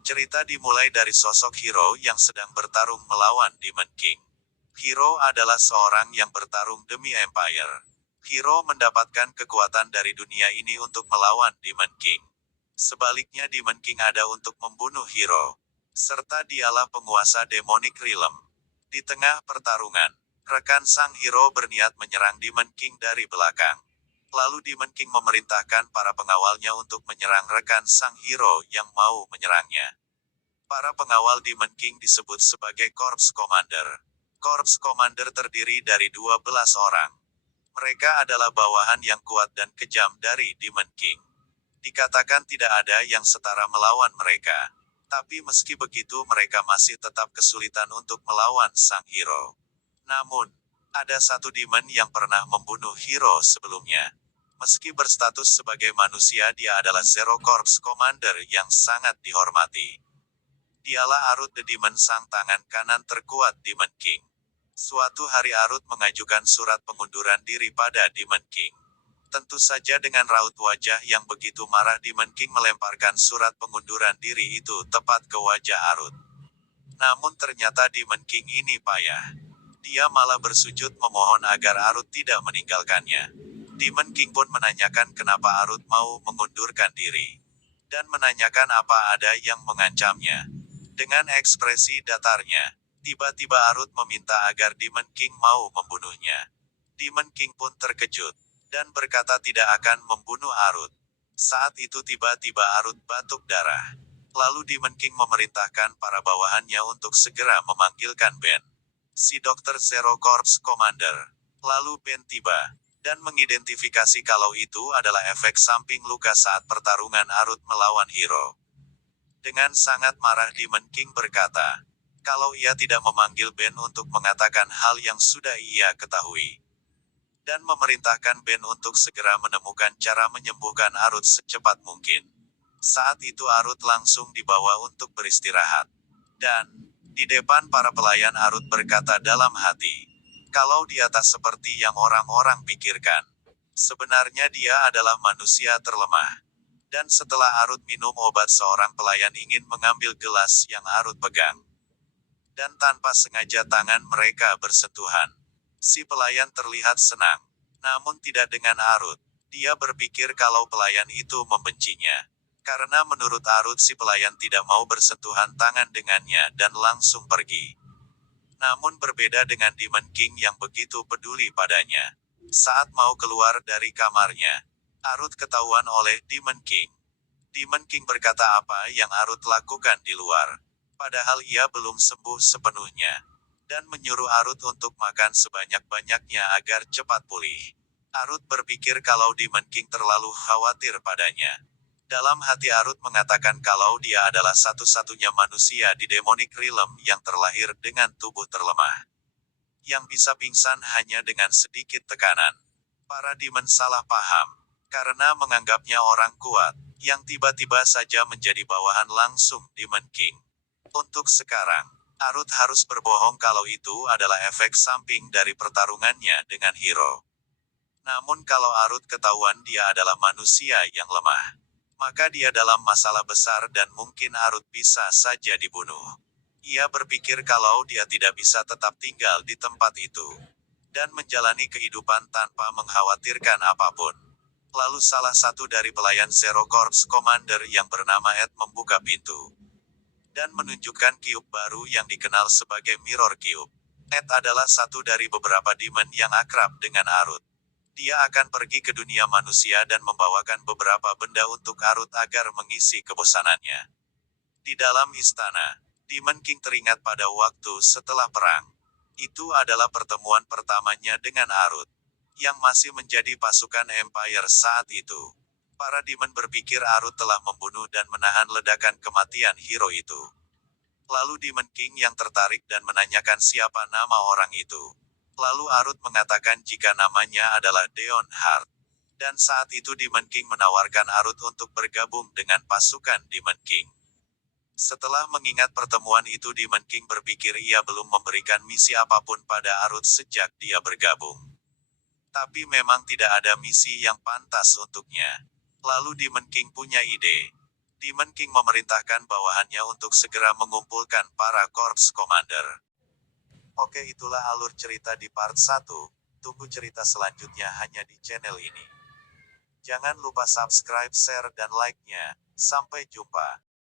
Cerita dimulai dari sosok Hiro yang sedang bertarung melawan Demon King. Hiro adalah seorang yang bertarung demi Empire. Hiro mendapatkan kekuatan dari dunia ini untuk melawan Demon King. Sebaliknya Demon King ada untuk membunuh Hiro. Serta dialah penguasa Demonic Realm. Di tengah pertarungan, rekan sang Hiro berniat menyerang Demon King dari belakang. Lalu Demon King memerintahkan para pengawalnya untuk menyerang rekan sang Hiro yang mau menyerangnya. Para pengawal Demon King disebut sebagai Corps Commander. Corps Commander terdiri dari 12 orang. Mereka adalah bawahan yang kuat dan kejam dari Demon King. Dikatakan tidak ada yang setara melawan mereka. Tapi meski begitu mereka masih tetap kesulitan untuk melawan sang Hiro. Namun, ada satu demon yang pernah membunuh Hiro sebelumnya. Meski berstatus sebagai manusia dia adalah Zero Corps Commander yang sangat dihormati. Dialah Arut the Demon, sang tangan kanan terkuat Demon King. Suatu hari Arut mengajukan surat pengunduran diri pada Demon King. Tentu saja dengan raut wajah yang begitu marah Demon King melemparkan surat pengunduran diri itu tepat ke wajah Arut. Namun ternyata Demon King ini payah. Dia malah bersujud memohon agar Arut tidak meninggalkannya. Demon King pun menanyakan kenapa Arut mau mengundurkan diri. Dan menanyakan apa ada yang mengancamnya. Dengan ekspresi datarnya, tiba-tiba Arut meminta agar Demon King mau membunuhnya. Demon King pun terkejut dan berkata tidak akan membunuh Arut. Saat itu tiba-tiba Arut batuk darah. Lalu Demon King memerintahkan para bawahannya untuk segera memanggilkan Ben, si Dr. Zero Corps Commander. Lalu Ben tiba dan mengidentifikasi kalau itu adalah efek samping luka saat pertarungan Arut melawan Hiro. Dengan sangat marah Demon King berkata, kalau ia tidak memanggil Ben untuk mengatakan hal yang sudah ia ketahui. Dan memerintahkan Ben untuk segera menemukan cara menyembuhkan Arut secepat mungkin. Saat itu Arut langsung dibawa untuk beristirahat. Dan, di depan para pelayan Arut berkata dalam hati, kalau di atas seperti yang orang-orang pikirkan. Sebenarnya dia adalah manusia terlemah. Dan setelah Arut minum obat seorang pelayan ingin mengambil gelas yang Arut pegang. Dan tanpa sengaja tangan mereka bersentuhan. Si pelayan terlihat senang. Namun tidak dengan Arut. Dia berpikir kalau pelayan itu membencinya. Karena menurut Arut si pelayan tidak mau bersentuhan tangan dengannya dan langsung pergi. Namun berbeda dengan Demon King yang begitu peduli padanya. Saat mau keluar dari kamarnya, Arut ketahuan oleh Demon King. Demon King berkata apa yang Arut lakukan di luar. Padahal ia belum sembuh sepenuhnya. Dan menyuruh Arut untuk makan sebanyak-banyaknya agar cepat pulih. Arut berpikir kalau Demon King terlalu khawatir padanya. Dalam hati Arut mengatakan kalau dia adalah satu-satunya manusia di Demonic Realm yang terlahir dengan tubuh terlemah. Yang bisa pingsan hanya dengan sedikit tekanan. Para demon salah paham. Karena menganggapnya orang kuat, yang tiba-tiba saja menjadi bawahan langsung Demon King. Untuk sekarang, Arut harus berbohong kalau itu adalah efek samping dari pertarungannya dengan Hiro. Namun kalau Arut ketahuan dia adalah manusia yang lemah, maka dia dalam masalah besar dan mungkin Arut bisa saja dibunuh. Ia berpikir kalau dia tidak bisa tetap tinggal di tempat itu. Dan menjalani kehidupan tanpa mengkhawatirkan apapun. Lalu salah satu dari pelayan Zero Corps Commander yang bernama Ed membuka pintu. Dan menunjukkan cube baru yang dikenal sebagai Mirror Cube. Ed adalah satu dari beberapa demon yang akrab dengan Arut. Dia akan pergi ke dunia manusia dan membawakan beberapa benda untuk Arut agar mengisi kebosanannya. Di dalam istana, Demon King teringat pada waktu setelah perang. Itu adalah pertemuan pertamanya dengan Arut, yang masih menjadi pasukan Empire saat itu. Para demon berpikir Arut telah membunuh dan menahan ledakan kematian Hiro itu. Lalu Demon King yang tertarik dan menanyakan siapa nama orang itu. Lalu Arut mengatakan jika namanya adalah Deon Hart. Dan saat itu Demon King menawarkan Arut untuk bergabung dengan pasukan Demon King. Setelah mengingat pertemuan itu Demon King berpikir ia belum memberikan misi apapun pada Arut sejak dia bergabung. Tapi memang tidak ada misi yang pantas untuknya. Lalu Demon King punya ide. Demon King memerintahkan bawahannya untuk segera mengumpulkan para Corps Commander. Oke, itulah alur cerita di part 1. Tunggu cerita selanjutnya hanya di channel ini. Jangan lupa subscribe, share, dan like-nya. Sampai jumpa.